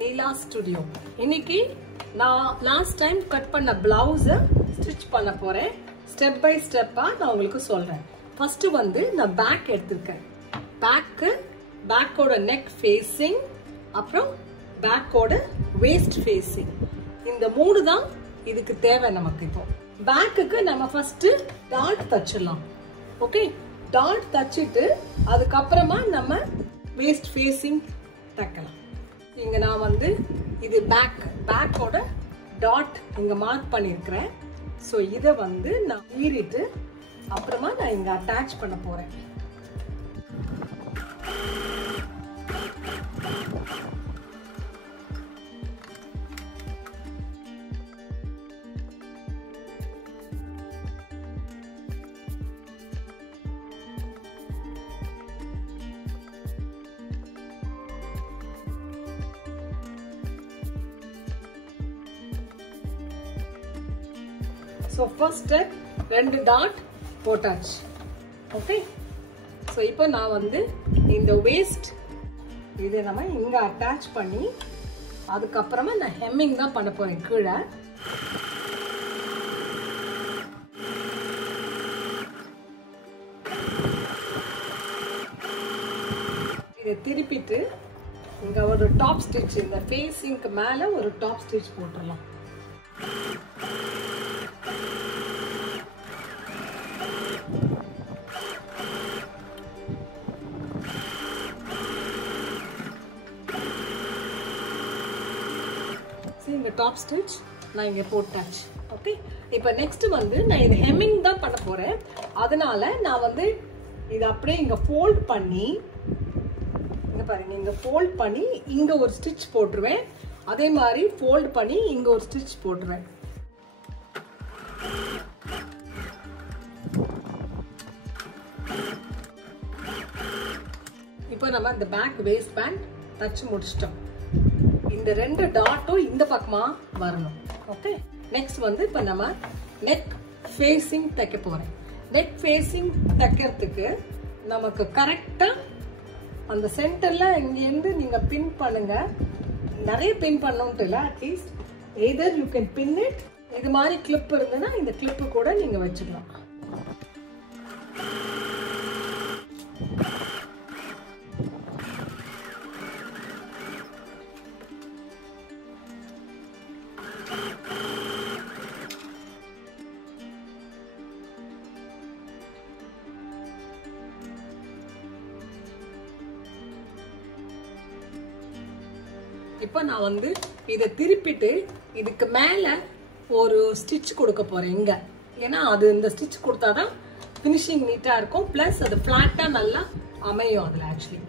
நீலா studio. இன்னைக்கு நான் last time cut பண்ண பிளவுஸை ஸ்டிச் பண்ண போறேன். ஸ்டெப் பை ஸ்டெப்பா நான் உங்களுக்கு சொல்றேன். ஃபர்ஸ்ட் வந்து நான் பேக் எடுத்திருக்கேன். பேக்கோட நெக் ஃபேஸிங், அப்புறம் பேக்கோட வேஸ்ட் ஃபேஸிங், இந்த மூணு தான் இதுக்கு தேவை நமக்கு. இப்போ பேக்குக்கு நம்ம ஃபர்ஸ்ட் டாட் தச்சிடலாம். ஓகே, டாட் தச்சிட்டு அதுக்கப்புறமா நம்ம வேஸ்ட் ஃபேஸிங் தைக்கலாம். இங்க நான் வந்து இது பேக்கோட டாட் இங்க மார்க் பண்ணிருக்கிறேன். ஸோ இதை வந்து நான் ஈரிட்டு அப்புறமா நான் இங்க அட்டாச் பண்ண போறேன். So first step, 2 டாட் போட்டாச்சு. ஓகே, ஸோ இப்போ நான் வந்து இந்த வேஸ்ட் இதை நம்ம இங்க அட்டாச் பண்ணி அதுக்கப்புறமா நான் ஹெம்மிங் தான் பண்ண போறேன் கீழே. இதை திருப்பிட்டு இங்க ஒரு டாப் ஸ்டிச், இந்த ஃபேஸிங்க்கு மேல ஒரு டாப் ஸ்டிச் போட்டுடலாம். இந்த டாப் ஸ்டிச் நான் இங்க போட்டாச்சு. ஓகே, இப்போ நெக்ஸ்ட் வந்து நான் இது ஹெம்மிங் தான் பண்ண போறேன். அதனால நான் வந்து இது அப்படியே இங்க ஃபோல்ட் பண்ணி, இங்க பாருங்க, இங்க ஃபோல்ட் பண்ணி இங்க ஒரு ஸ்டிச் போட்டுருவேன். அதே மாதிரி ஃபோல்ட் பண்ணி இங்க ஒரு ஸ்டிச் போட்டுருவேன். இப்போ நம்ம இந்த பேக் வேஸ்ட் பேண்ட் தச்சு முடிச்சிட்டோம். இந்த 2 டாட்டும் இந்த பக்கமா வரணும். ஓகே, நெக்ஸ்ட் வந்து இப்போ நம்ம நெக் ஃபேஸிங் தைக்க போறேன். நெக் ஃபேஸிங் தைக்கிறதுக்கு நமக்கு கரெக்டா அந்த சென்டர்ல இங்கேருந்து நீங்க பின் பண்ணுங்க. நிறைய பின் பண்ணணும்ட்டு இல்லை, at least either you can pin it. இது மாதிரி கிளிப் இருந்ததுன்னா இந்த கிளிப்பு கூட நீங்க வச்சுக்கலாம். இப்போ நான் வந்து இதை திருப்பிட்டு இதுக்கு மேல ஒரு ஸ்டிச் கொடுக்க போறேன் இங்க. ஏன்னா அது இந்த ஸ்டிச் கொடுத்தாதான் ஃபினிஷிங் நீட்டா இருக்கும், பிளஸ் அது பிளாட்டா நல்லா அமையும் அதுல ஆக்சுவலி.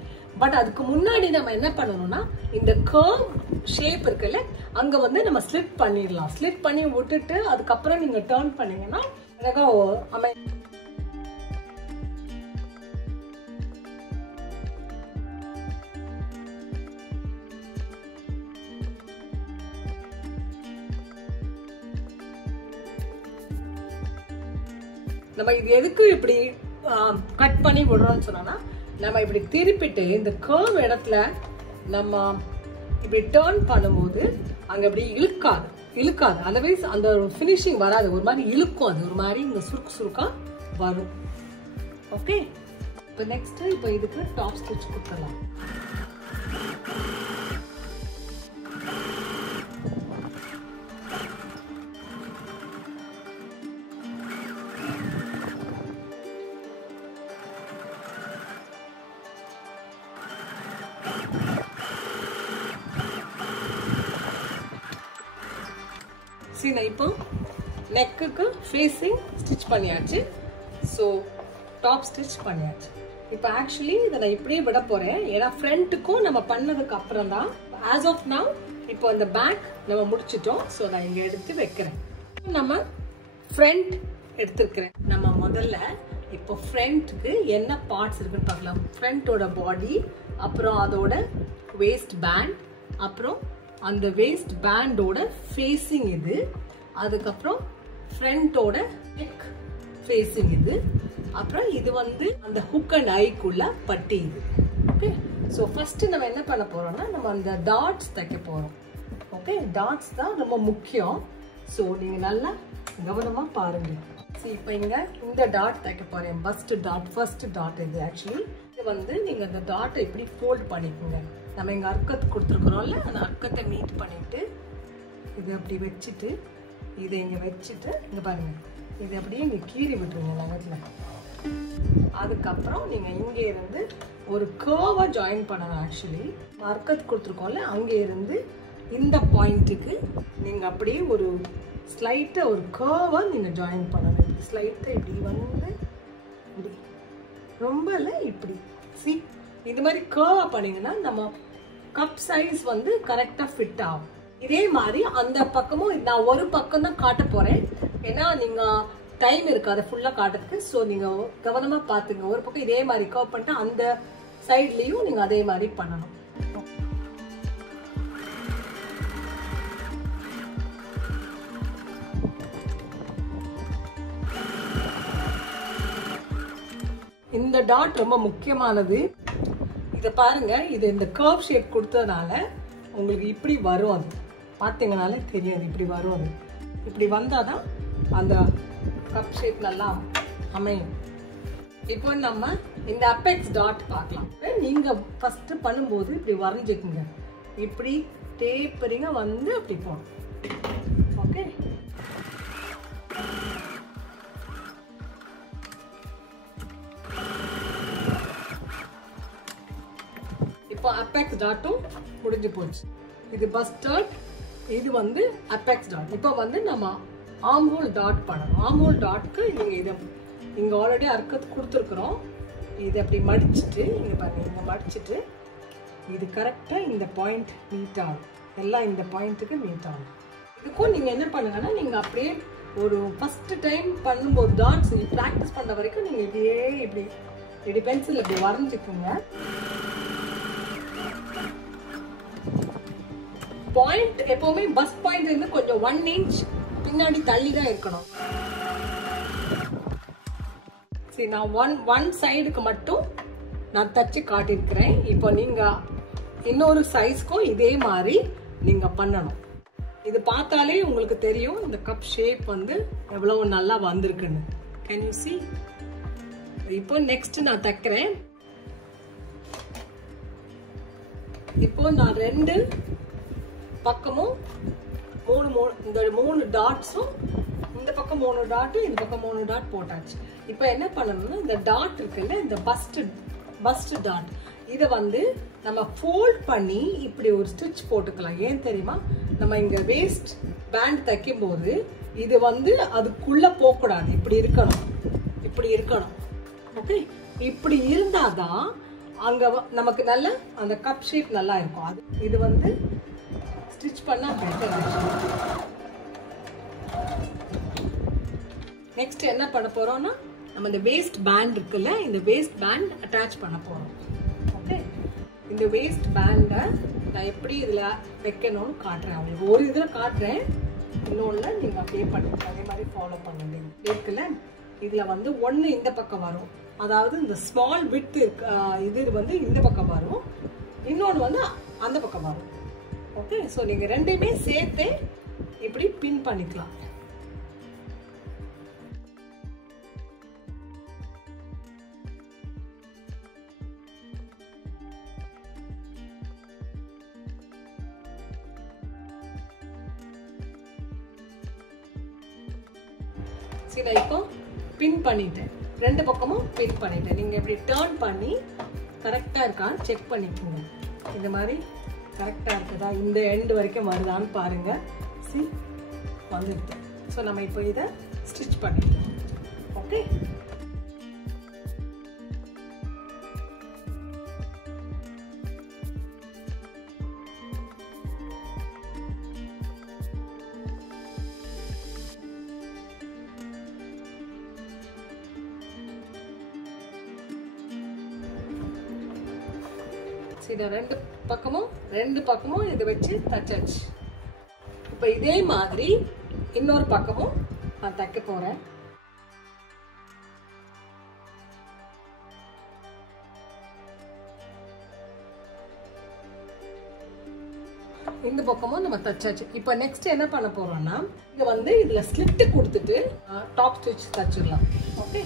பட் அதுக்கு முன்னாடி நம்ம என்ன பண்ணணும்னா இந்த கர்வ் ஷேப் இருக்குல்ல, அங்க வந்து நம்ம ஸ்லிட் பண்ணிடலாம். ஸ்லிட் பண்ணி விட்டுட்டு அதுக்கப்புறம் நீங்க டர்ன் பண்ணீங்கன்னா அழகா அமை. நம்ம இது எதுக்கு இப்படி கட் பண்ணி விடுறோம்னு சொன்னா, நம்ம இப்படி திருப்பிட்டு இந்த கர்வ் இடத்துல நம்ம இப்படி டர்ன் பண்ணும்போது அங்க இப்படி இழுக்காது. அதர்வைஸ் அந்த ஃபினிஷிங் வராது, ஒரு மாதிரி இழுக்கும். அது ஒரு மாதிரி இங்க சுருக்கா வரும். ஓகே, இப்போ நெக்ஸ்ட் இப்போ இதுக்கு டாப் ஸ்டிச் கொடுத்துடலாம். நான் இப்போ நெக்குக்கு ஃபேஸிங் ஸ்டிச் பண்ணியாச்சு. ஸோ டாப் ஸ்டிச் பண்ணியாச்சு. இப்போ ஆக்சுவலி இதை நான் இப்படியே விட போறேன், ஏன்னா ஃப்ரண்ட்டுக்கும் நம்ம பண்ணதுக்கு அப்புறம் தான். ஆஸ் ஆஃப் நவ் இப்போ அந்த பேக் நம்ம முடிச்சிட்டோம். ஸோ நான் இங்க எடுத்து வைக்கிறேன். நம்ம ஃப்ரண்ட் எடுத்துருக்கிறேன். நம்ம முதல்ல இப்போ ஃப்ரண்ட்டுக்கு என்ன பார்ட்ஸ் இருக்குன்னு பார்க்கலாம். ஃப்ரண்டோட பாடி, அப்புறம் அதோட வேஸ்ட் பேண்ட், அப்புறம் அந்த வேஸ்ட் பேண்டோட ஃபேஸிங் இது, அதுக்கப்புறம் ஃப்ரண்டோட நெக் ஃபேஸிங் இது, அப்புறம் இது வந்து அந்த ஹுக் அண்ட் ஐக்குள்ள பட்டி இது. ஓகே, ஸோ ஃபர்ஸ்ட் நம்ம என்ன பண்ண போறோம்னா நம்ம அந்த டாட்ஸ் தைக்க போறோம். ஓகே, டாட்ஸ் தான் ரொம்ப முக்கியம். ஸோ நீங்க நல்லா கவனமா பாருங்க. இப்போ இங்க இந்த டாட் தைக்க போறேன். First dot, first dot. இது ஆக்சுவலி இது வந்து நீங்க அந்த டாட்டை இப்படி ஃபோல்ட் பண்ணிக்கோங்க. நம்ம இங்க அர்க்கத்து கொடுத்துருக்குறோம்ல, அந்த அர்க்கத்தை மீட் பண்ணிட்டு இது அப்படி வச்சுட்டு இதை இங்க வச்சுட்டு இங்க பாருங்க, இது அப்படியே இங்க கீறி விட்டுருங்க நகத்துல. அதுக்கப்புறம் நீங்க இங்க இருந்து ஒரு கர்வா ஜாயின் பண்ணணும். ஆக்சுவலி அர்க்கத்து கொடுத்துருக்கோம்ல, அங்கே இருந்து இந்த பாயிண்ட்டுக்கு நீங்க அப்படியே ஒரு ஸ்லைட்டா ஒரு கர்வா நீங்க ஜாயின் பண்ணணும். ஸ்லைட்டா இப்படி வந்து இப்படி, ரொம்ப இல்லை இப்படி. சி, இது மாதிரி கர்வா பண்ணீங்கன்னா நம்ம கப் சைஸ் வந்து கரெக்டா ஃபிட் ஆகும். இதே மாதிரி அந்த பக்கமும் நான் ஒரு பக்கம் தான் காட்ட போறேன், ஏன்னா நீங்க டைம் இருக்கு அதை ஃபுல்லா காட்டுறதுக்கு. ஸோ நீங்க கவனமா பாத்துங்க. ஒரு பக்கம் இதே மாதிரி கர்வ் பண்ணிட்டு அந்த சைட்லயும் நீங்க அதே மாதிரி பண்ணணும். இந்த டாட் ரொம்ப முக்கியமானது. இதை பாருங்க, இது இந்த கர்வ் ஷேப் கொடுத்ததுனால உங்களுக்கு இப்படி வரும். அது பார்த்தீங்கனாலே தெரியும், இப்படி வரும். அது இப்படி வந்தாதான் அந்த கப் ஷேப் நல்லா அமையும். இப்போ நம்ம இந்த அப்பெக்ஸ் டாட் பார்க்கலாம். நீங்க ஃபர்ஸ்ட் பண்ணும்போது இப்படி வரைஞ்சிக்குங்க. இப்படி டேப்பரிங்க வந்து அப்படி போகணும். ஓகே, இப்போ அப்பெக்ஸ் டாட்டும் முடிஞ்சு போச்சு. இது பஸ் டாட், இது வந்து அப்பெக்ஸ் டாட். இப்போ வந்து நம்ம ஆர்ம் ஹோல் டாட் பண்ணணும். ஆர்ம் ஹோல் டாட்க்கு நீங்க இதை இங்க ஆல்ரெடி அர்க்கத்து கொடுத்துருக்குறோம். இதை அப்படி மடிச்சுட்டு இங்க பாருங்க, இங்க மடிச்சுட்டு இது கரெக்டா இந்த பாயிண்ட் மீட் ஆகும். எல்லாம் இந்த பாயிண்ட்டுக்கு மீட் ஆகும். இதுக்கும் நீங்க என்ன பண்ணுங்கன்னா, நீங்க அப்படியே ஒரு ஃபர்ஸ்ட் டைம் பண்ணும்போது டாட்ஸ் ப்ராக்டிஸ் பண்ண வரைக்கும் நீங்க இப்படியே இப்படி பென்சில் இப்படி வரைஞ்சிக்குங்க. பாயிண்ட் எப்பவுமே பஸ் பாயிண்ட் இருந்து கொஞ்சம் 1 inch பின்னாடி தள்ளி தான் இருக்கணும். சரி, நான் ஒன் சைடுக்கு மட்டும் நான் தச்சு காட்டியிருக்கிறேன். இப்போ நீங்க இன்னொரு சைஸ்க்கும் இதே மாதிரி நீங்க பண்ணணும். இது பார்த்தாலே உங்களுக்கு தெரியும் இந்த கப் ஷேப் வந்து எவ்வளவு நல்லா வந்திருக்குன்னு. Can you see? இப்போ நெக்ஸ்ட் நான் தைக்கிறேன். இப்போ நான் 2 பக்கமும் 3 டாட்ஸும், இந்த பக்கம் 3 டாட்டும் இந்த பக்கம் 3 டாட் போட்டாச்சு. இப்போ என்ன பண்ணணும்னா, இந்த டாட் இருக்குல்ல, இந்த பஸ்ட் டாட், இதை வந்து நம்ம ஃபோல்ட் பண்ணி இப்படி ஒரு ஸ்டிச் போட்டுக்கலாம். ஏன் தெரியுமா, நம்ம இங்க வேஸ்ட் பேண்ட் தைக்கும் போது இது வந்து அதுக்குள்ள போகக்கூடாது. இப்படி இருக்கணும், இப்படி இருக்கணும். ஓகே, இப்படி இருந்தாதான் அங்க நமக்கு நல்ல அந்த கப் ஷேப் நல்லா இருக்கும். அது இது வந்து ஸ்டிச் பண்ணா பெட்டர். நெக்ஸ்ட் என்ன பண்ண போறோம்னா, நம்ம இந்த வேஸ்ட் பேண்ட் இருக்குல்ல, இந்த வேஸ்ட் பேண்ட் அட்டாச் பண்ண போறோம். ஓகே, இந்த வேஸ்ட் பேண்டை நான் எப்படி இதுல வைக்கணும்னு காட்டுறேன். உங்களுக்கு ஒரு இதுல காட்டுறேன், இன்னொன்னு நீங்க அப்படியே பண்ணுங்க. அதே மாதிரி ஃபாலோ பண்ணுங்க. இருக்குல்ல, இதுல வந்து ஒண்ணு இந்த பக்கம் வரும், அதாவது இந்த ஸ்மால் வித் இது வந்து இந்த பக்கம் வரும், இன்னொன்று வந்து அந்த பக்கம் வரும். ஓகே, ஸோ நீங்க ரெண்டையுமே சேர்த்து இப்படி பின் பண்ணிக்கலாம். சரி, இப்போ பின் பண்ணிட்டேன். 2 பக்கமும் பின் பண்ணிட்டேன். நீங்க இப்படி டர்ன் பண்ணி கரெக்டா இருக்கான்னு செக் பண்ணிக்கோங்க. இந்த மாதிரி கரெக்டா இருக்குதா, இந்த எண்ட் வரைக்கும் வருதான்னு பாருங்க. சி, வந்துடுது. ஸோ நம்ம இப்போ இதை ஸ்டிச் பண்ணிக்கலாம். ஓகே, சரி, 2 பக்கமும் இதை வச்சு தச்சாச்சு. இப்போ இதே மாதிரி இன்னொரு பக்கமும் நான் தைக்க போறேன். இந்த பக்கமும் நம்ம தச்சாச்சு. இப்போ நெக்ஸ்ட் என்ன பண்ண போறோம்னா இங்க வந்து இதுல ஸ்லிட் கொடுத்துட்டு டாப் ஸ்டிச் தச்சிடலாம். ஓகே,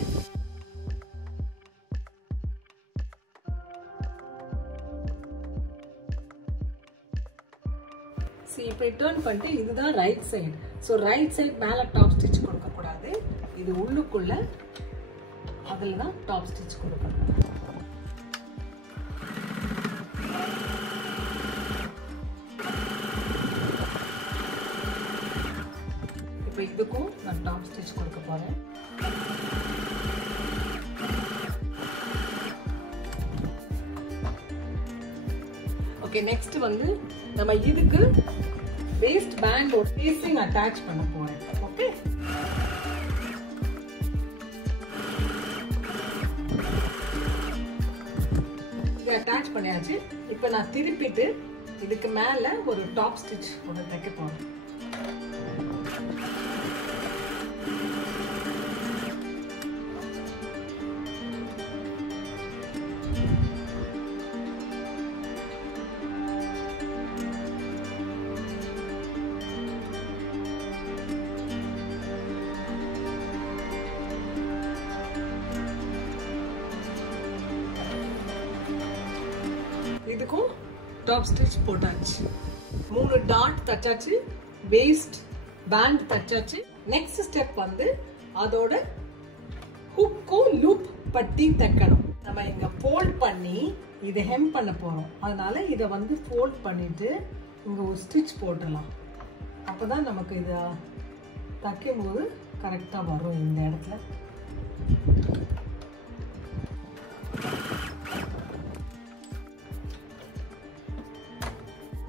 இப்படி டர்ன் பண்ணிட்டு இதுதான் right side. So right side மேலே டாப் ஸ்டிச் கொடுக்க கூடாது, இது உள்ளுக்குள்ள அதில் தான் டாப் ஸ்டிச் கொடுக்கணும். இப்போ இதுக்கும் நான் டாப் ஸ்டிச் கொடுக்க போறேன். ஓகே, நெக்ஸ்ட் வந்து நம்ம இதுக்கு வேஸ்ட் பேண்டோட ஃபேசிங் அட்டாச் பண்ண போறேன். ஓகே, இது அட்டாச் பண்ணியாச்சு. இப்போ நான் திருப்பிட்டு இதுக்கு மேல ஒரு டாப் ஸ்டிச் ஒன்று தைக்க போறேன். இதுக்கும் டாப் ஸ்டிச் போட்டாச்சு. 3 டாட் தச்சாச்சு, வேஸ்ட் பேண்ட் தச்சாச்சு. நெக்ஸ்ட் ஸ்டெப் வந்து அதோட ஹுக்கும் லூப் பட்டி தைக்கணும். நம்ம இங்க ஃபோல்ட் பண்ணி இதை ஹெம் பண்ண போறோம். அதனால இதை வந்து ஃபோல்ட் பண்ணிட்டு இங்க ஒரு ஸ்டிச் போட்டுடலாம். அப்பதான் நமக்கு இதை தைக்கும் போது கரெக்டா வரும். இந்த இடத்துல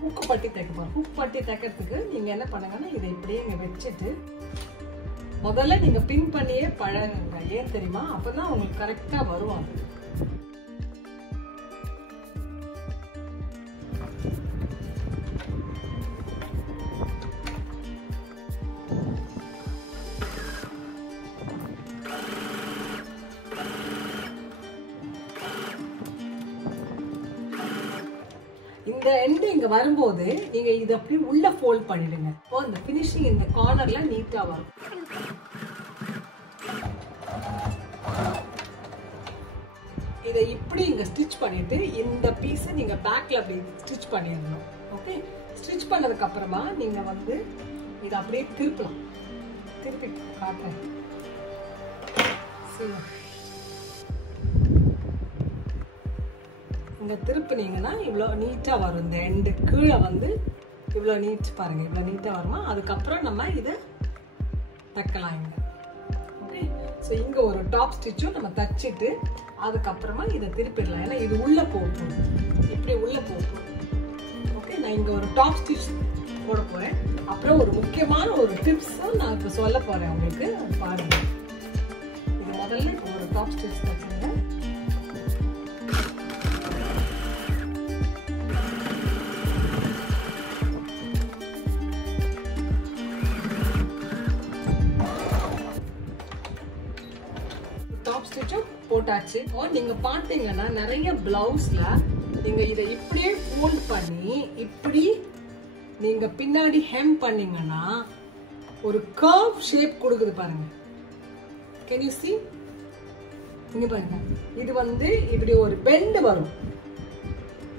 ஹுக்கு பட்டி தைக்க போறோம். ஹுக் பட்டி தைக்கிறதுக்கு நீங்க என்ன பண்ணுங்கன்னா இதை இப்படியே இங்க வச்சுட்டு முதல்ல நீங்க பின் பண்ணியே பழகுங்க. ஏன் தெரியுமா? அப்பதான் உங்களுக்கு கரெக்டா வருவாங்க. இந்த எண்டு இங்க வரும்போது நீங்க இத அப்படியே உள்ள ஃபோல்ட் பண்ணிடுங்க. அப்போ அந்த ஃபினிஷிங் இந்த கார்னர்ல நீட்டா வரும். இதை இப்படி இங்க ஸ்டிச் பண்ணிட்டு இந்த பீஸை நீங்க பேக்ல அப்படி ஸ்டிச் பண்ணிடணும். ஓகே, ஸ்டிச் பண்ணதுக்கு அப்புறமா நீங்க வந்து இதை அப்படியே திருப்பலாம். திருப்பி காட்டுறேன். இங்க திருப்பினீங்கன்னா இவ்வளோ நீட்டா வரும். இந்த எண்டு கீழே வந்து இவ்வளோ நீட் பாருங்க, இவ்வளோ நீட்டா வருமா. அதுக்கப்புறம் நம்ம இதை தைக்கலாம் இங்க. ஓகே, ஸோ இங்க ஒரு டாப் ஸ்டிச்சும் நம்ம தச்சுட்டு அதுக்கப்புறமா இதை திருப்பிடலாம். ஏன்னா இது உள்ள போகும், இப்படி உள்ள போகும். ஓகே, நான் இங்க ஒரு டாப் ஸ்டிச் போட போறேன். அப்புறம் ஒரு முக்கியமான ஒரு டிப்ஸும் நான் இப்போ சொல்ல போறேன் உங்களுக்கு, பாருங்க. இது முதல்ல இப்போ ஒரு டாப் ஸ்டிச் தச்சுங்க. போட்டாச்சு. நீங்க பாத்தீங்கன்னா நிறைய பிளவுஸ்ல நீங்க இதை இப்படியே ஃபோல்ட் பண்ணி இப்படி நீங்க பின்னாடி ஹெம் பண்ணீங்கன்னா ஒரு கர்வ் ஷேப் கொடுக்குது பாருங்க. Can you see? இங்க பாருங்க, இது வந்து இப்படி ஒரு பெண்ட் வரும்.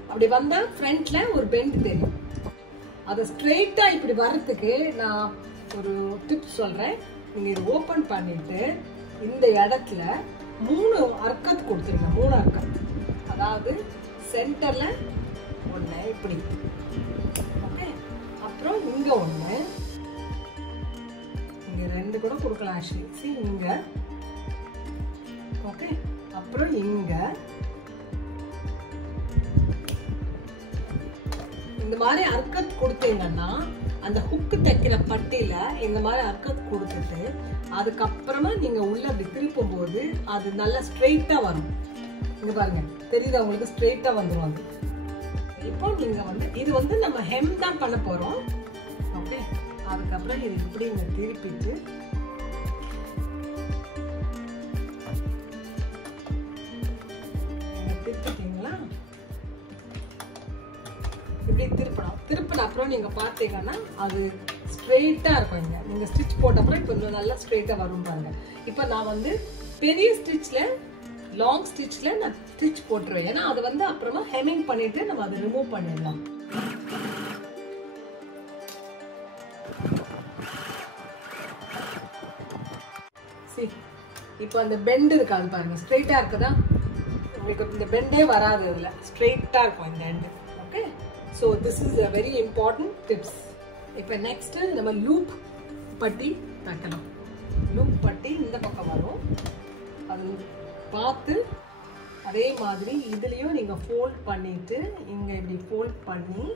அப்படி வந்தா ஃப்ரண்ட்ல ஒரு பெண்ட் தெரியும். அதை ஸ்ட்ரெயிட்டா இப்படி வர்றதுக்கு நான் ஒரு டிப் சொல்றேன். நீங்க இது ஓபன் பண்ணிட்டு இந்த இடத்துல 3 அர்க்கத் கொடுத்துருங்க. 3 அர்க்கத், அதாவது சென்டர்ல ஒண்ணு இப்படி. ஓகே, அப்புறம் இங்க ஒண்ணு, இங்க 2 கூட கொடுக்கலாம். ஆக்சுவலி இங்க. ஓகே, அப்புறம் இங்க இந்த மாதிரி அர்க்கத் கொடுத்தீங்கன்னா அந்த ஹுக்கு தைக்கிற பட்டியில இந்த மாதிரி அர்க்கத் கொடுத்துட்டு அதுக்கப்புறமா நீங்க உள்ள அப்படி திருப்பும் போது அது நல்லா ஸ்ட்ரெயிட்டா வரும். இங்க பாருங்க, தெரியுதா உங்களுக்கு? ஸ்ட்ரெயிட்டா வந்துரும். இப்போ நீங்க வந்து இது வந்து நம்ம ஹெம் தான் பண்ண போறோம். ஓகே, அதுக்கப்புறம் இது இப்படி இங்க திருப்பிட்டு திருப்பிட்டீங்களா? இப்படி திருப்பணும். திருப்பின அப்புறம் நீங்க பாத்தீங்கன்னா அது ஸ்ட்ரெயிட்டா இருக்கும். இங்க நீங்க ஸ்டிச் போட்ட அப்புறம் இப்போ நல்லா ஸ்ட்ரெயிட்டா வரும் பாருங்க. இப்போ நான் வந்து பெரிய ஸ்டிச்ல லாங் ஸ்டிச்ல நான் ஸ்டிச் போட்டுருவேன். ஏன்னா அது வந்து அப்புறமா ஹெமிங் பண்ணிட்டு நம்ம அதை ரிமூவ் பண்ணிடலாம். இப்போ அந்த பெண்ட் இருக்காது பாருங்க, ஸ்ட்ரெயிட்டா இருக்குதா? உங்களுக்கு இந்த பெண்டே வராது, இதுல ஸ்ட்ரெயிட்டா இருக்கும் இந்த end. Okay, so this is a very important tips. இப்போ நெக்ஸ்ட் நம்ம லூப் பட்டி தைக்கலாம். லூப் பட்டி இந்த பக்கம் வரும், அது பார்த்து அதே மாதிரி இதுலயும் நீங்க ஃபோல்ட் பண்ணிட்டு இங்க இப்படி ஃபோல்ட் பண்ணி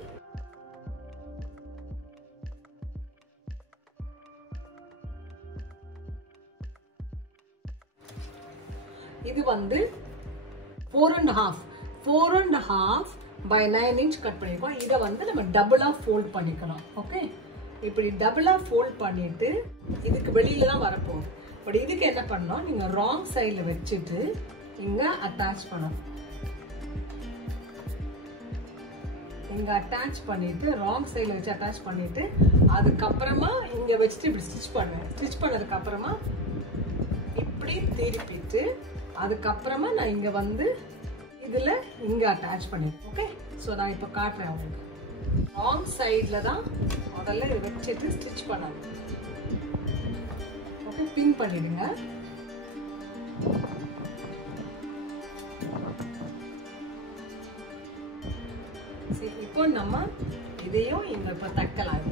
இது வந்து 4.5 by 9 inch கட் பண்ணிருக்கோம். இதை வந்து நம்ம டபுளா ஃபோல்ட் பண்ணிக்கலாம். ஓகே, இப்படி டபுளா ஃபோல்ட் பண்ணிட்டு இதுக்கு வெளியில தான் வரப்போகுது. பட் இதுக்கு என்ன பண்ணணும், நீங்க ராங் சைட்ல வச்சுட்டு இங்க அட்டாச் பண்ணணும். இங்க அட்டாச் பண்ணிட்டு ராங் சைட்ல வச்சு அட்டாச் பண்ணிட்டு அதுக்கப்புறமா இங்க வச்சுட்டு இப்படி ஸ்டிச் பண்ணுவேன். ஸ்டிச் பண்ணதுக்கு அப்புறமா இப்படி திருப்பிட்டு அதுக்கப்புறமா நான் இங்க வந்து இதுல இங்க அட்டாச் பண்ணிருக்கேன். ஓகே, ஸோ நான் இப்போ காட்டுறேன் உங்களுக்கு. ராங் சைட்ல தான் முதல்ல இதை வச்சுட்டு ஸ்டிச் பண்ணணும். ஓகே, பின் பண்ணிடுங்க. சரி, இப்போ நம்ம இதையும் இங்க இப்போ தைக்கலாம்.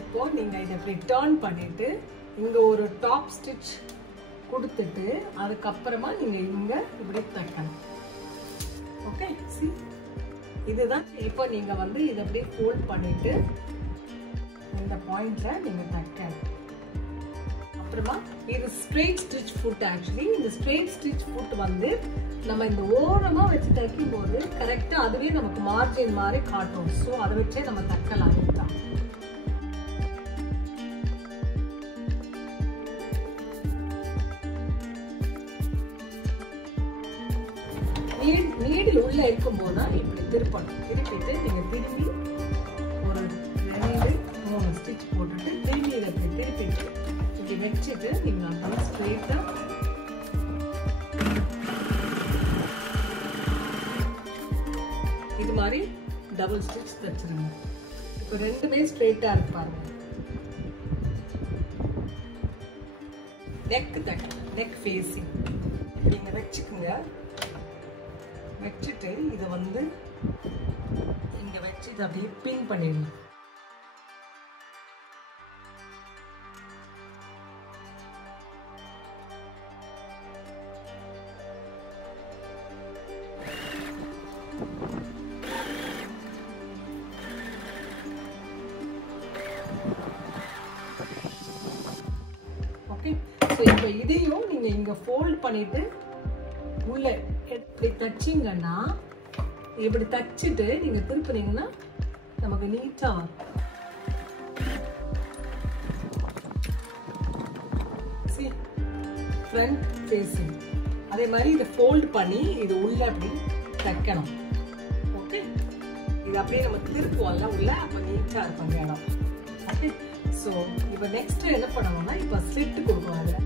இப்போ நீங்க இதை இப்படி டர்ன் பண்ணிட்டு இங்க ஒரு டாப் ஸ்டிச் கொடுத்துட்டு அதுக்கப்புறமா நீங்க இங்க இப்படி தைக்கணும். ஓகே, see, இதுதான். இப்போ நீங்க வந்து இதை அப்படியே ஃபோல்ட் பண்ணிட்டு இந்த பாயிண்ட்ல நீங்க தைக்கணும். அப்புறமா இது ஸ்ட்ரெயிட் ஸ்டிச் ஃபுட். ஆக்சுவலி இந்த ஸ்ட்ரெயிட் ஸ்டிச் ஃபுட் வந்து நம்ம இந்த ஓரமா வச்சு தைக்கும் போது கரெக்டா அதுவே நமக்கு மார்ஜின் மாதிரி காட்டும். ஸோ அதை வச்சே நம்ம தைக்கலாம். நீடில் உள்ள இருக்கும் போதுதான் இப்படி திருப்பணும். திருப்பிட்டு நீங்க திரும்பி ஒரு 2-3 ஸ்டிச் போட்டுட்டு திரும்பி இதை திருப்பிட்டு இப்படி வச்சுட்டு நீங்க அந்த ஸ்ட்ரெயிட்டா இது மாதிரி டபுள் ஸ்டிச் தைச்சிருங்க. இப்போ ரெண்டுமே ஸ்ட்ரெயிட்டா இருக்கு பாருங்க. நெக் தைக்கணும், நெக் ஃபேஸிங் நீங்க வச்சுக்குங்க. வச்சுட்டு இதை வந்து இங்க வச்சு இதை அப்படியே பின் பண்ணிடணும். ஓகே, ஸோ இப்போ இதையும் நீங்க இங்க ஃபோல்ட் பண்ணிட்டு உள்ள இப்படி தச்சிங்கன்னா இப்படி தச்சிட்டு நீங்க திருப்பினீங்கன்னா நமக்கு நீட்டா வரும். See, front facing. அதே மாதிரி இதை ஃபோல்ட் பண்ணி இது உள்ள அப்படி தைக்கணும். ஓகே, இது அப்படியே நம்ம திருப்புவோம்ல உள்ள, அப்ப நீட்டா இருக்கும் இடம். ஓகே, ஸோ இப்போ நெக்ஸ்ட் என்ன பண்ணணும்னா இப்போ ஸ்லிட் கொடுக்கணும். அதுல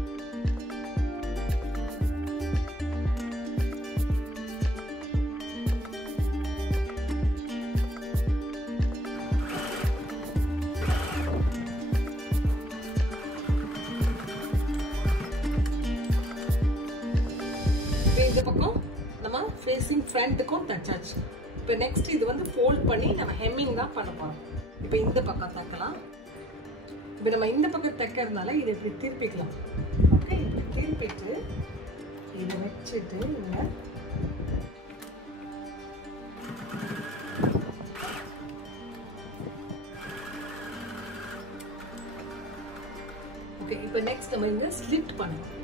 இந்த பக்கம் நம்ம ஃபேசிங் ஃப்ரண்ட்டுக்கும் தச்சாச்சு. இப்போ நெக்ஸ்ட் இது வந்து ஃபோல்ட் பண்ணி நம்ம ஹெம்மிங் தான் பண்ண போறோம். இப்போ இந்த பக்கம் தைக்கலாம். இப்போ நம்ம இந்த பக்கம் தைக்கிறதுனால இதை இப்படி திருப்பிக்கலாம். ஓகே, இப்படி திருப்பிட்டு இதை வச்சுட்டு இங்க ஓகே, இப்போ நெக்ஸ்ட் நம்ம இங்க ஸ்லிட் பண்ணலாம்.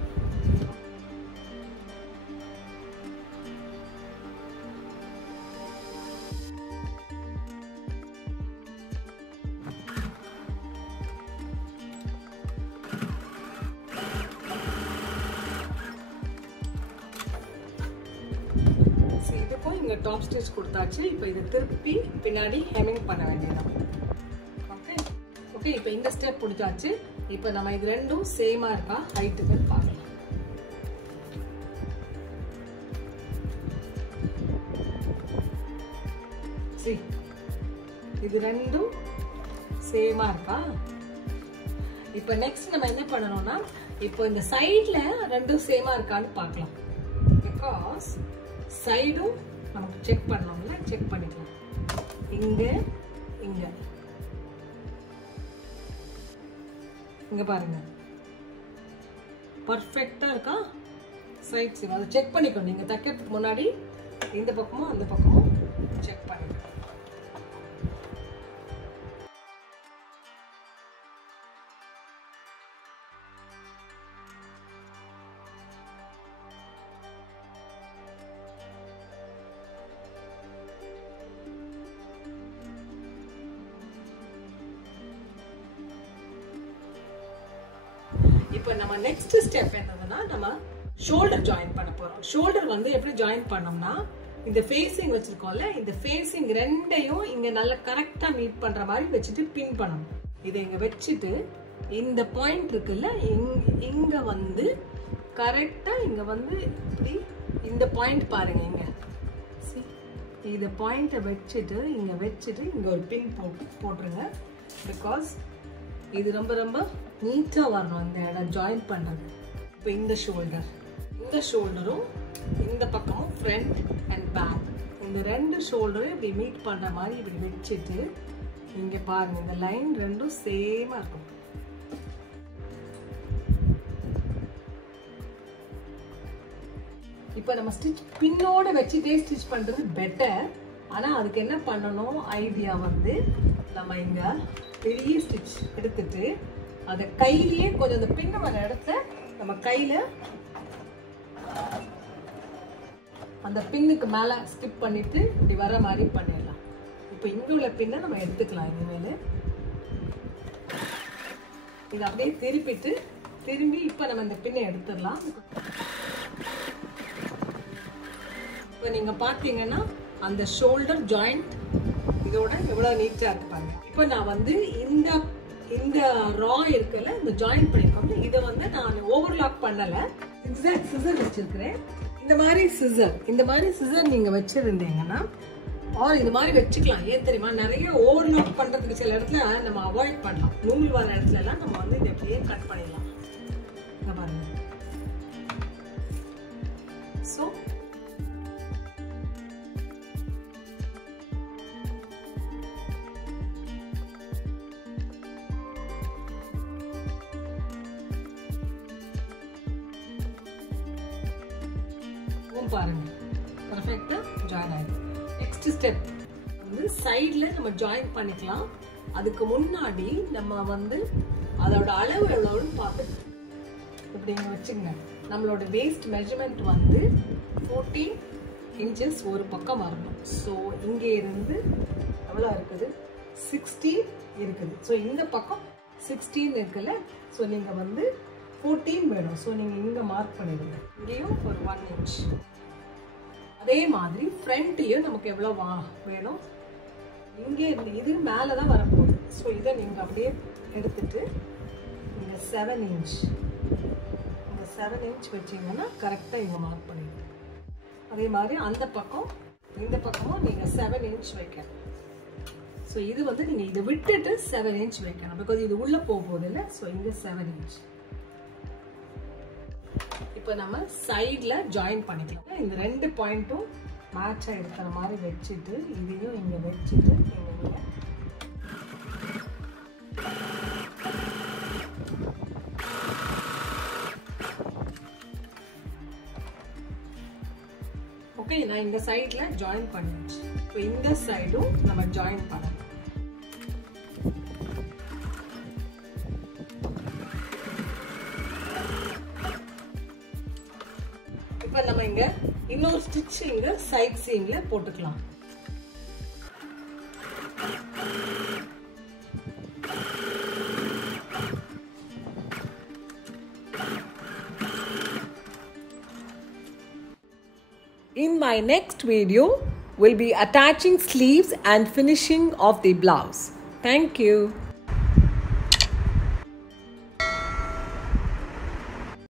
இங்க டாப் ஸ்டிச் கொடுத்தாச்சு. இப்போ இதை திருப்பி பின்னாடி ஹெமிங் பண்ண வேண்டியதான். ஓகே ஓகே, இப்போ இந்த ஸ்டெப் முடிச்சாச்சு. இப்போ நம்ம இது ரெண்டும் சேமா இருக்கா ஹைட்டுக்கு பார்க்கலாம். See, இது ரெண்டும் சேமா இருக்கா? இப்போ நெக்ஸ்ட் நம்ம என்ன பண்ணணும்னா, இப்போ இந்த சைடுல ரெண்டும் சேமா இருக்கான்னு பார்க்கலாம். பிகாஸ் சைடும் நமக்கு செக் பண்ணணும்ல, செக் பண்ணிக்கலாம். இங்க இங்க இங்க பாருங்க, பர்ஃபெக்டா இருக்கா சைட் சீம். அதை செக் பண்ணிக்கணும். நீங்க தைக்கிறதுக்கு முன்னாடி இந்த பக்கமும் அந்த பக்கமும் செக் பண்ணிக்கணும். இப்போ நம்ம நெக்ஸ்ட் ஸ்டெப் என்னதுன்னா, நம்ம ஷோல்டர் ஜாயின் பண்ண போறோம். ஷோல்டர் வந்து எப்படி ஜாயின் பண்ணோம்னா, இந்த ஃபேசிங் வச்சிருக்கோம்ல, இந்த ஃபேசிங் ரெண்டையும் இங்க நல்லா கரெக்டா மீட் பண்ற மாதிரி வச்சுட்டு பின் பண்ணணும். இதை இங்க வச்சுட்டு இந்த பாயிண்ட் இருக்குல்ல, இங்க வந்து கரெக்டா இங்க வந்து இப்படி இந்த பாயிண்ட் பாருங்க. இங்க இந்த பாயிண்ட வச்சுட்டு இங்க ஒரு பின் போட்டுருங்க. பிகாஸ் இது ரொம்ப ரொம்ப நீட்டா வரணும் இந்த இடம் ஜாயின் பண்றது. இப்போ இந்த ஷோல்டரும் இந்த பக்கமும் ஃப்ரண்ட் அண்ட் பேக், இந்த ரெண்டு ஷோல்டரும் இப்படி மீட் பண்ற மாதிரி இப்படி வச்சுட்டு இங்க பாருங்க, இந்த லைன் ரெண்டும் சேமா இருக்கும். இப்போ நம்ம ஸ்டிச் பின்னோட வச்சுட்டே ஸ்டிச் பண்றது பெட்டர். ஆனா அதுக்கு என்ன பண்ணணும் ஐடியா வந்து, நம்ம இங்க பெரிய ஸ்டிச் எடுத்துட்டு அதை கையிலேயே கொஞ்சம் அந்த பின்ன வர இடத்துல நம்ம கையில அந்த பின்னுக்கு மேல ஸ்கிப் பண்ணிட்டு இப்படி வர மாதிரி பண்ணிடலாம். இப்போ இங்க உள்ள பின்ன நம்ம எடுத்துக்கலாம். இனிமேல் இதை அப்படியே திரும்பி இப்ப நம்ம இந்த பின்னை எடுத்துடலாம். இப்போ நீங்க பாத்தீங்கன்னா அந்த ஷோல்டர் ஜாயிண்ட் இதோட எவ்வளவு நீட்டா இருப்பாங்க. இப்போ நான் வந்து இந்த ரா இருக்குல்ல, இந்த ஜாயின் பண்ணிருக்கோம், இதை வந்து நான் ஓவர்லாக் பண்ணல, எக்ஸாக்ட் சிசர் வச்சிருக்கிறேன். இந்த மாதிரி சிசர் நீங்க வச்சிருந்தீங்கன்னா, ஆர் இந்த மாதிரி வச்சுக்கலாம். ஏன் தெரியுமா, நிறைய ஓவர்லாக் பண்றதுக்கு சில இடத்துல நம்ம அவாய்ட் பண்ணலாம். நூல் வர இடத்துல எல்லாம் நம்ம வந்து இதை அப்படியே கட் பண்ணிடலாம். இங்க பாருங்க. சோ பாருங்க, பெர்ஃபெக்ட்டா ஜாயின் ஆயிடுது. நெக்ஸ்ட் ஸ்டெப் வந்து சைடுல நம்ம ஜாயின் பண்ணிக்கலாம். அதுக்கு முன்னாடி நம்ம வந்து அதோட அளவு எவ்வளவுன்னு பார்த்து இப்படி வச்சுங்க. நம்மளோட வேஸ்ட் மெஷர்மெண்ட் வந்து 14 இன்ச்சஸ் ஒரு பக்கம் வரணும். ஸோ இங்கே இருந்து எவ்வளோ இருக்குது, 16 இருக்குது. ஸோ இந்த பக்கம் 16 இருக்குல்ல, ஸோ நீங்கள் வந்து 14 வேணும். ஸோ நீங்கள் இங்கே மார்க் பண்ணிடுங்க. இங்கேயும் ஒரு 1 இன்ச். அதே மாதிரி ஃப்ரண்ட்லயும் நமக்கு எவ்வளவு வேணும், இங்கே இது மேலதான் வரப்போகுது. ஸோ இதை நீங்க அப்படியே எடுத்துட்டு இங்க 7 இன்ச் வச்சீங்கன்னா கரெக்டா இங்க மார்க் பண்ணிடுங்க. அதே மாதிரி அந்த பக்கம் இந்த பக்கமும் நீங்க 7 இன்ச் வைக்கணும். ஸோ இது வந்து நீங்க இதை விட்டுட்டு 7 இன்ச் வைக்கணும். பிகாஸ் இது உள்ள போகுது இல்லை. ஸோ இங்க 7 இன்ச். இப்போ நம்ம சைட்ல ஜாயின் பண்ணிக்கலாம். இந்த ரெண்டு பாயிண்ட்டும் மேட்சா இருக்கிற மாதிரி வச்சுட்டு இதையும் இங்க வச்சுட்டு ஓகே, நான் இந்த சைட்ல ஜாயின் பண்ணியாச்சு. இப்போ இந்த சைடும் நம்ம ஜாயின் பண்ணலாம். இப்போ நம்ம இங்க இன்னொரு ஸ்டிட்ச் இங்க சைட் சீம்ல போட்டுக்கலாம். In my next video, we'll be attaching sleeves and finishing off the blouse. Thank you.